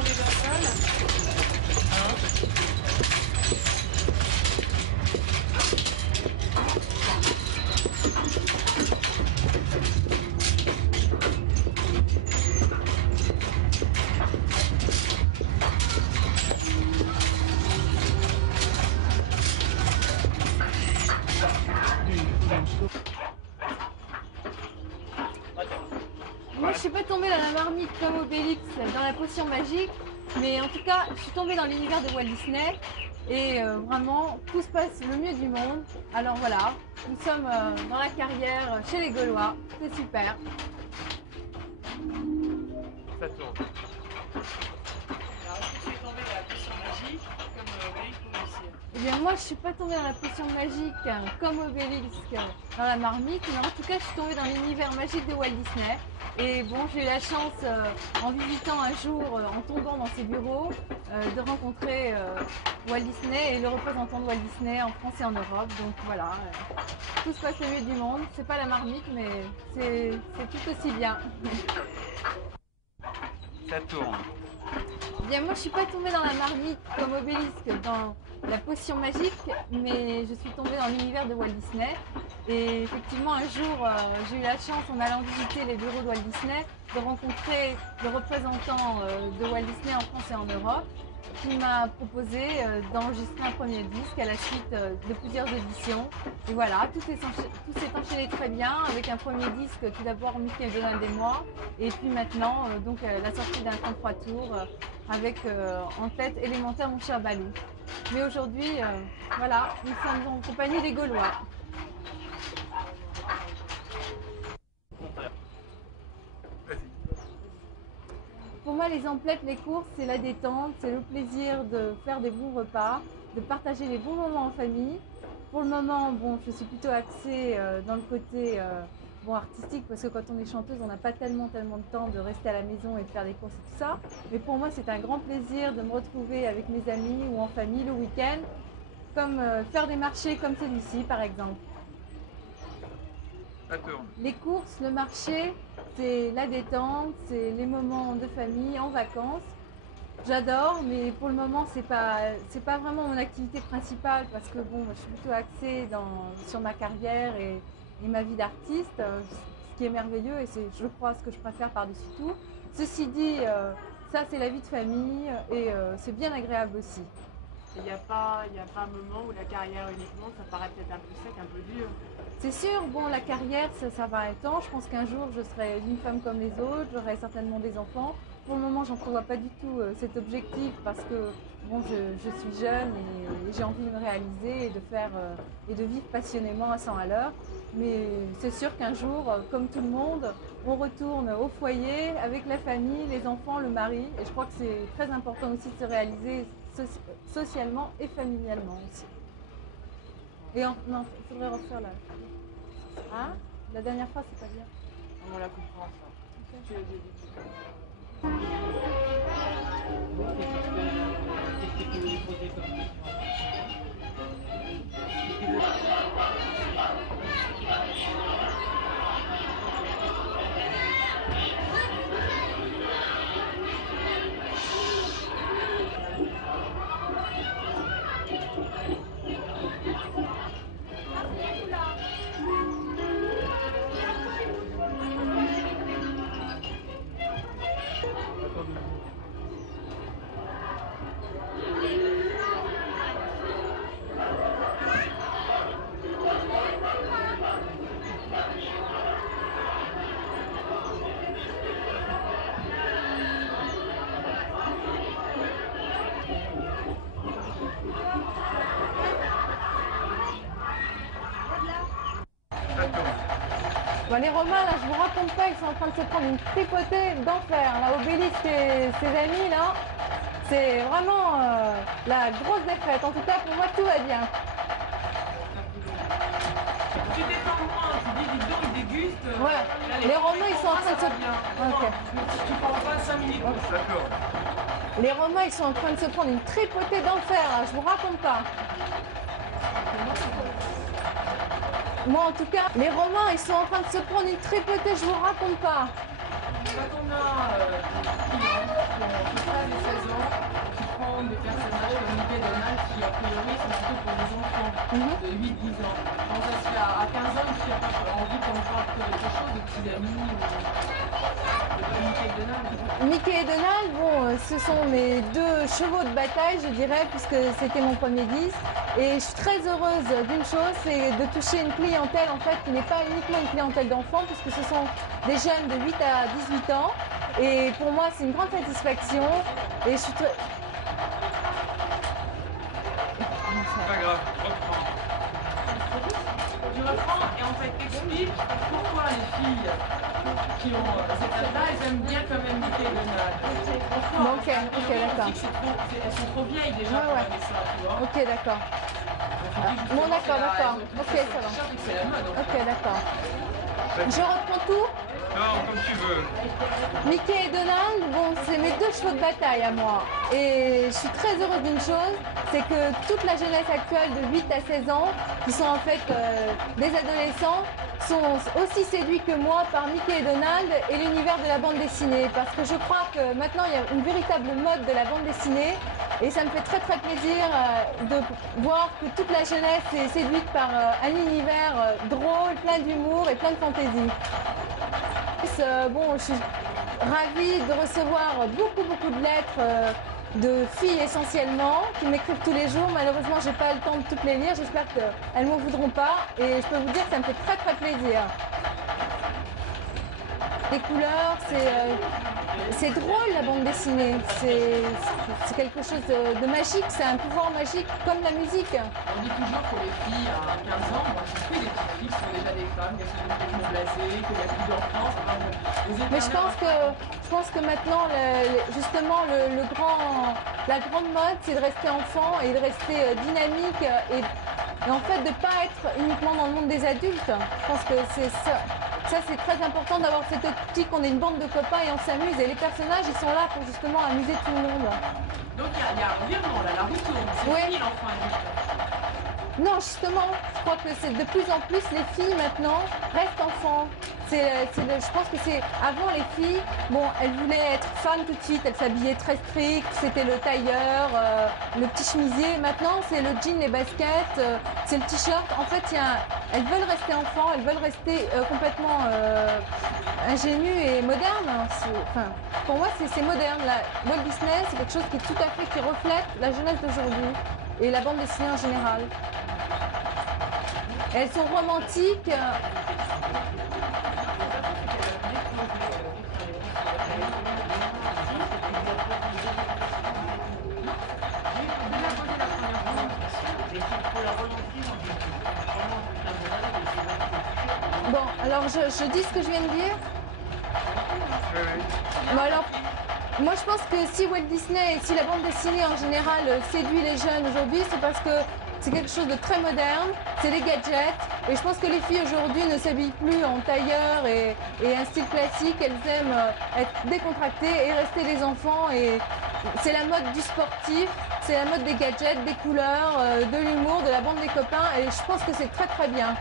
manger d'un seul. Moi, je suis pas tombée dans la marmite comme Obélix dans la potion magique, mais en tout cas, je suis tombée dans l'univers de Walt Disney et vraiment, tout se passe le mieux du monde. Alors voilà, nous sommes dans la carrière chez les Gaulois, c'est super. Ça tourne. Alors, est-ce que tu es tombée dans la potion magique comme Obélix pour réussir? Eh bien, moi, je suis pas tombée dans la potion magique comme Obélix dans la marmite, mais en tout cas, je suis tombée dans l'univers magique de Walt Disney. Et bon, j'ai eu la chance, en visitant un jour, en tombant dans ses bureaux, de rencontrer Walt Disney et le représentant de Walt Disney en France et en Europe. Donc voilà, tout se passe au milieu du monde. C'est pas la marmite, mais c'est tout aussi bien. Ça tourne. Bien, moi, je suis pas tombée dans la marmite comme Obélisque dans la potion magique, mais je suis tombée dans l'univers de Walt Disney. Et effectivement, un jour, j'ai eu la chance, en allant visiter les bureaux de Walt Disney, de rencontrer le représentant de Walt Disney en France et en Europe, qui m'a proposé d'enregistrer un premier disque à la suite de plusieurs éditions. Et voilà, tout s'est enchaîné très bien avec un premier disque, tout d'abord Mickey et Donald et moi, et puis maintenant donc la sortie d'un 33 tours avec en tête Élémentaire mon cher Balou. Mais aujourd'hui, voilà, nous sommes en compagnie des Gaulois. Pour moi, les emplettes, les courses, c'est la détente, c'est le plaisir de faire des bons repas, de partager les bons moments en famille. Pour le moment, bon, je suis plutôt axée dans le côté artistique, parce que quand on est chanteuse, on n'a pas tellement de temps de rester à la maison et de faire des courses et tout ça. Mais pour moi, c'est un grand plaisir de me retrouver avec mes amis ou en famille le week-end, comme faire des marchés comme celui-ci, par exemple. Les courses, le marché, c'est la détente, c'est les moments de famille, en vacances. J'adore, mais pour le moment, c'est pas vraiment mon activité principale parce que bon, je suis plutôt axée sur ma carrière et ma vie d'artiste, ce qui est merveilleux et c'est, je crois, ce que je préfère par-dessus tout. Ceci dit, ça c'est la vie de famille et c'est bien agréable aussi. Il n'y a pas un moment où la carrière uniquement, ça paraît peut-être un peu sec, un peu dur. C'est sûr, bon, la carrière, ça va un temps. Je pense qu'un jour, je serai une femme comme les autres, j'aurai certainement des enfants. Pour le moment, j'entrevois pas du tout cet objectif parce que bon, je suis jeune et j'ai envie de me réaliser et de faire et de vivre passionnément à 100 à l'heure. Mais c'est sûr qu'un jour, comme tout le monde, on retourne au foyer avec la famille, les enfants, le mari. Et je crois que c'est très important aussi de se réaliser socialement et familialement aussi. Et non, il faudrait refaire là. Hein? La dernière fois, c'est pas bien. On la comprend, ça. Okay. Tu l'as dit. Qu'est-ce que vous lui posez comme question? Bon, les Romains, là, je vous raconte pas, ils sont en train de se prendre une tripotée d'enfer. Là, Obélix et ses amis, là, c'est vraiment la grosse défaite. En tout cas, pour moi, tout va bien. Tu détends moins, tu dis, dis donc, ils dégustent. Voilà. Les Romains, ils sont en train de se... Okay. Tu prends pas 5 minutes. D'accord. Les Romains, ils sont en train de se prendre une tripotée d'enfer, là, je vous raconte pas. Moi, en tout cas, les Romains, ils sont en train de se prendre une tripotée, je vous raconte pas. Quand on a priori, c'est plutôt pour les enfants de 8-10 ans. Quand ça se fait à 15 ans, tu as envie qu'on parle de quelque chose, de petits amis ou de Mickey et Donald. Mickey et Donald, bon, ce sont mes deux chevaux de bataille, je dirais, puisque c'était mon premier disque. Et je suis très heureuse d'une chose, c'est de toucher une clientèle en fait qui n'est pas uniquement une clientèle d'enfants, puisque ce sont des jeunes de 8 à 18 ans. Et pour moi, c'est une grande satisfaction. Et je suis très... Pas grave, reprends. Tu reprends et en fait explique pourquoi les filles qui ont cet âge-là, elles aiment bien quand même Mickey et Donald. Pourquoi? Bon, ok, d'accord. Elles sont trop vieilles déjà pour Ouais. aimer ça, tu vois. Ok, d'accord. Bon, d'accord. Ok, ça va. C'est la mode. Ok, d'accord. Je reprends tout. Non, comme tu veux. Mickey et Donald, bon, c'est mes deux chevaux de bataille à moi. Et je suis très heureuse d'une chose, c'est que toute la jeunesse actuelle de 8 à 16 ans, qui sont en fait des adolescents, sont aussi séduits que moi par Mickey et Donald et l'univers de la bande dessinée. Parce que je crois que maintenant, il y a une véritable mode de la bande dessinée. Et ça me fait très plaisir de voir que toute la jeunesse est séduite par un univers drôle, plein d'humour et plein de fantaisie. Bon, je suis ravie de recevoir beaucoup de lettres de filles essentiellement qui m'écrivent tous les jours. Malheureusement, j'ai pas le temps de toutes les lire. J'espère qu'elles m'en voudront pas. Et je peux vous dire que ça me fait très plaisir. Les couleurs, c'est drôle la bande dessinée. C'est quelque chose de magique. C'est un pouvoir magique comme la musique. On dit toujours que les filles à 15 ans, moi je suis des petites filles qui sont déjà des femmes, qu'elles sont complètement blasées, qu'il n'y a plus d'enfance. Mais je pense que maintenant, justement, la grande mode, c'est de rester enfant et de rester dynamique et en fait de ne pas être uniquement dans le monde des adultes. Je pense que c'est ça. Ça, c'est très important d'avoir cette optique. On est une bande de copains et on s'amuse. Et les personnages, ils sont là pour justement amuser tout le monde. Donc il y a un virement, là, la roue tourne. C'est fini l'enfant adulte. Non, justement, je crois que c'est de plus en plus les filles maintenant restent enfants. Je pense que c'est avant les filles, bon, elles voulaient être femmes tout de suite, elles s'habillaient très strict, c'était le tailleur, le petit chemisier. Maintenant, c'est le jean, les baskets, c'est le t-shirt. En fait, elles veulent rester enfants, elles veulent rester complètement ingénues et modernes. Enfin, pour moi, c'est moderne. Walt Disney, c'est quelque chose qui reflète la jeunesse d'aujourd'hui et la bande dessinée en général. Elles sont romantiques. Bon, alors je dis ce que je viens de dire. Bon, alors, moi je pense que si Walt Disney et si la bande dessinée en général séduit les jeunes aujourd'hui, c'est parce que c'est quelque chose de très moderne, c'est les gadgets. Et je pense que les filles aujourd'hui ne s'habillent plus en tailleur et un style classique. Elles aiment être décontractées et rester les enfants. Et c'est la mode du sportif, c'est la mode des gadgets, des couleurs, de l'humour, de la bande des copains. Et je pense que c'est très bien.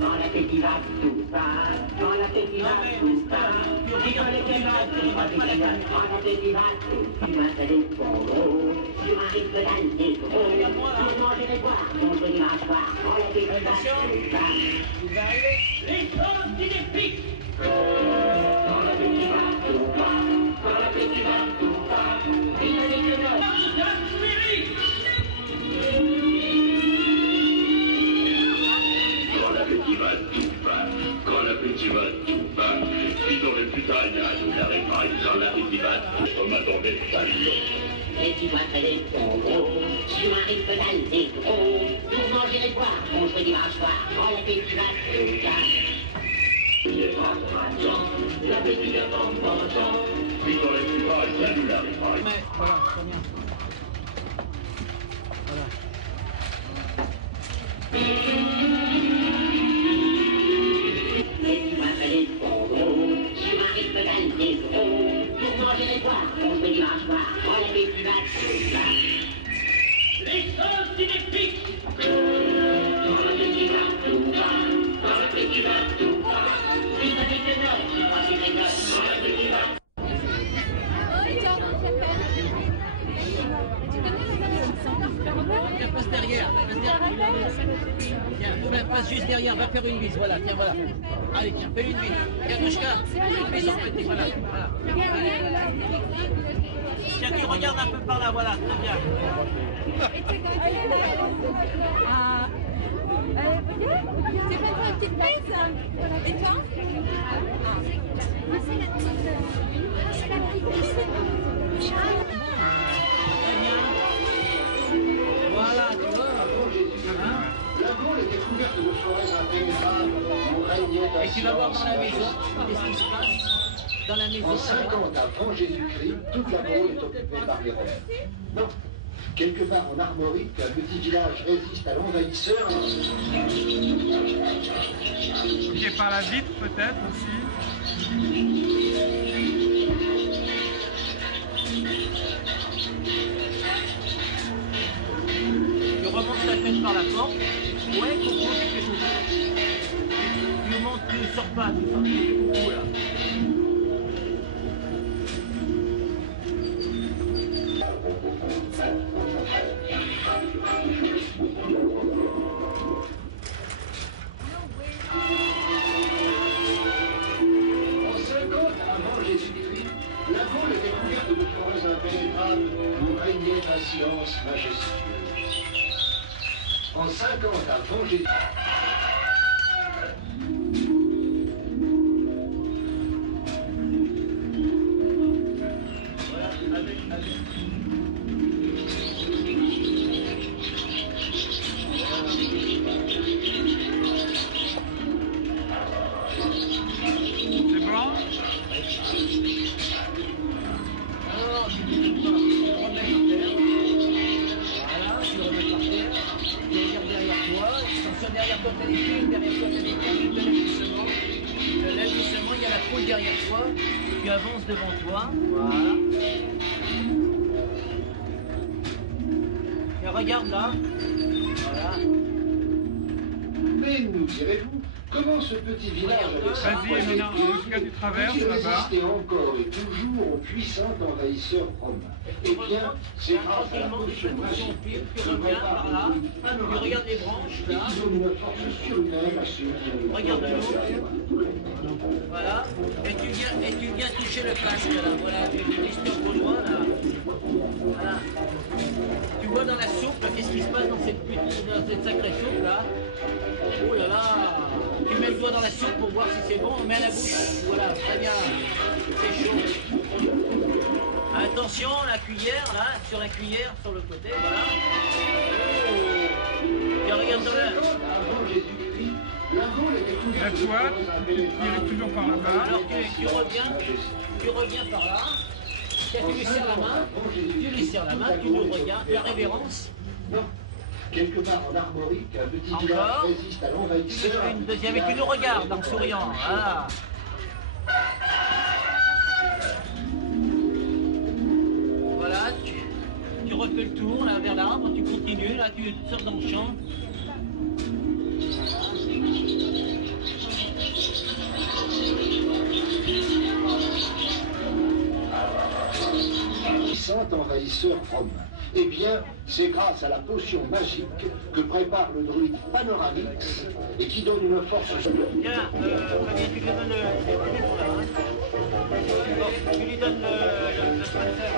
quand l'appétit va tout pas, quand l'appétit va tout pas, sur les kebabs, quand l'appétit va tout pas, tu m'installer ton gros, sur un rythme d'altéro, pour manger les boires, contre les mâchoires, quand l'appétit va tout pas, les choses dynamiques. Quand l'appétit va tout pas, quand l'appétit va tout pas, il y a des kebabs. Quand l'appétit va tout bas, quand l'appétit va tout bas, puis dans les putains, nous n'arrivons pas, quand l'appétit va tout bas, on m'attendait pas et tu dois traîner ton gros, sur un rythme d'altéro, pour manger les boires, contre dimanche soir, quand l'appétit va tout bas. Il est pas patient, l'appétit attend longtemps, puis dans les putains, nous n'arrivons pas. Voilà, très bien. Voilà. Et tu vas traîner ton gros, sur un rythme d'altéro, pour manger les boires, contre dimanche soir, quand l'appétit va tout bas. Les choses dynamiques. Quand l'appétit va tout bas, quand l'appétit va tout bas, puis dans les kebabs, quand l'appétit va. Tiens, passe derrière. Tiens, passe juste derrière, va faire une bise, voilà, tiens, voilà. Allez, tiens, fais une bise. Tiens, Mouchka, une bise en petit, voilà. Tiens, tu regardes un peu par là, voilà, très bien. Tu fais une petite bise. Et toi? C'est la petite bise. Voilà, tu vois. L'amour est découverte de forêts impénétrables où régnait un Et tu vas voir dans la maison, qu'est-ce qui se passe dans la maison. En 50 avant Jésus-Christ, toute la Gaule est occupée par les Romains. Non. Quelque part en Armorique, un petit village résiste à l'envahisseur. Piqué par la vitre peut-être aussi. Tu remontes ta tête par la porte. Ouais, coucou, tu fais coucou. Tu montes, tu ne sors pas, tu fais coucou là. En 50 avant Jésus-Christ, la Gaule est découverte de forêts impénétrables où régnait un silence majestueux. En 50 avant Jésus-Christ. C'est bon? Alors, tu remets par terre. Voilà, tu remets par terre. Tu regardes derrière toi. Attention, derrière toi, t'as des fils. Derrière toi, t'as des fils. Tu te lèves doucement. Tu te lèves doucement. Il y a la foule derrière toi. Tu avances devant toi. Voilà. Et regarde là. Voilà. Mais nous direz-vous, comment ce petit village avec sa Vas-y, Emina, jusqu'à tu traverses peut-il là-bas. résister encore et toujours aux puissants envahisseurs romains? Eh bien, c'est grâce à la Tranquillement, tu potion fais ton magique fil, tu que reviens par là. Tu regardes les branches et là. qui donne une force surhumaine à ceux qui ont Regarde le haut. Voilà. Et tu viens toucher le casque là. Voilà, tu glisses ton bout loin là. Voilà. Tu vois dans la soupe, là, qu'est-ce qui se passe dans cette sacrée soupe là? Oh là là. Tu mets le doigt dans la soupe pour voir si c'est bon, on met à la bouche. Voilà, très bien. C'est chaud. Attention, la cuillère là, sur la cuillère, sur le côté, voilà. Oh. Tu regardes dans la... avant Jésus-Christ, la Gaule est découverte La de toile, forêts tu impénétrables. irais toujours par là-bas. Alors tu reviens par là. Tiens, tu lui serres la main, tu nous regardes, tu as révérence. Non. Quelque part en Armorique, un petit Encore. village résiste à Tu l'envahisseur. fais une deuxième et tu nous regardes en souriant. Voilà. Voilà, tu refais le tour là vers l'arbre, tu continues, là tu sors dans le champ. Voilà. envahisseurs romains. Eh bien, c'est grâce à la potion magique que prépare le druide Panoramix et qui donne une force... Tiens, Fabien, tu lui donnes le numéro là, hein. Bon, tu lui donnes le transfert.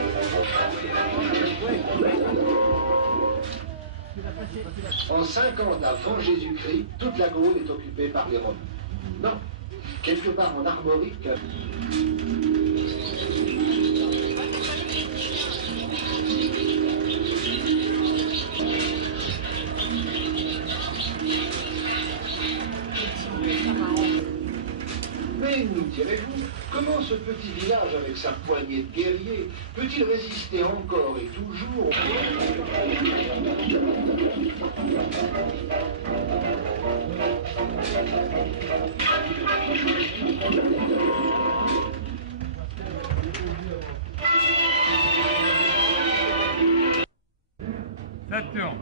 En 50 avant Jésus-Christ, toute la Gaule est occupée par les Romains. Non, quelque part en Armorique... Mais nous direz-vous, comment ce petit village avec sa poignée de guerriers peut-il résister encore et toujours? Ça tourne.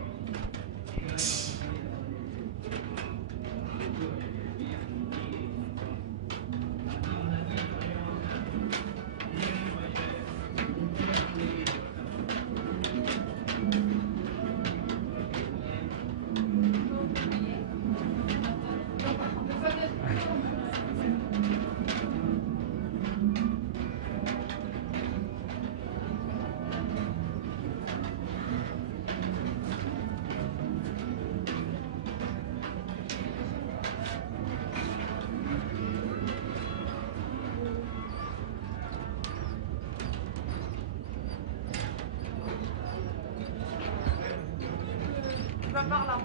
Va par là.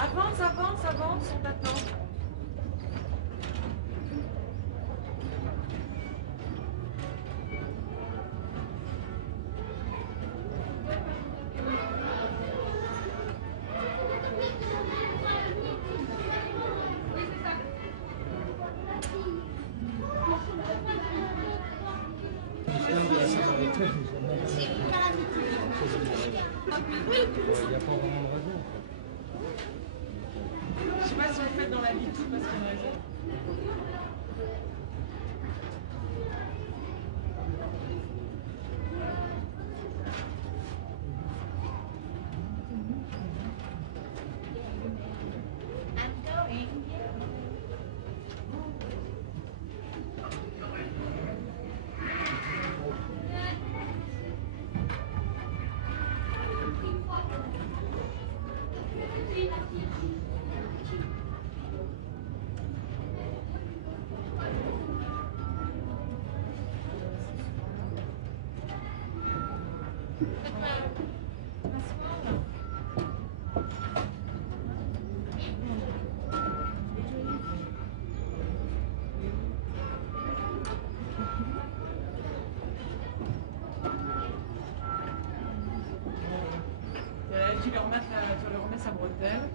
Avance, avance, avance, on t'attend. Je sais pas si vous le faites dans la vie tout parce qu'il y a une raison. Tu lui remets sa bretelle.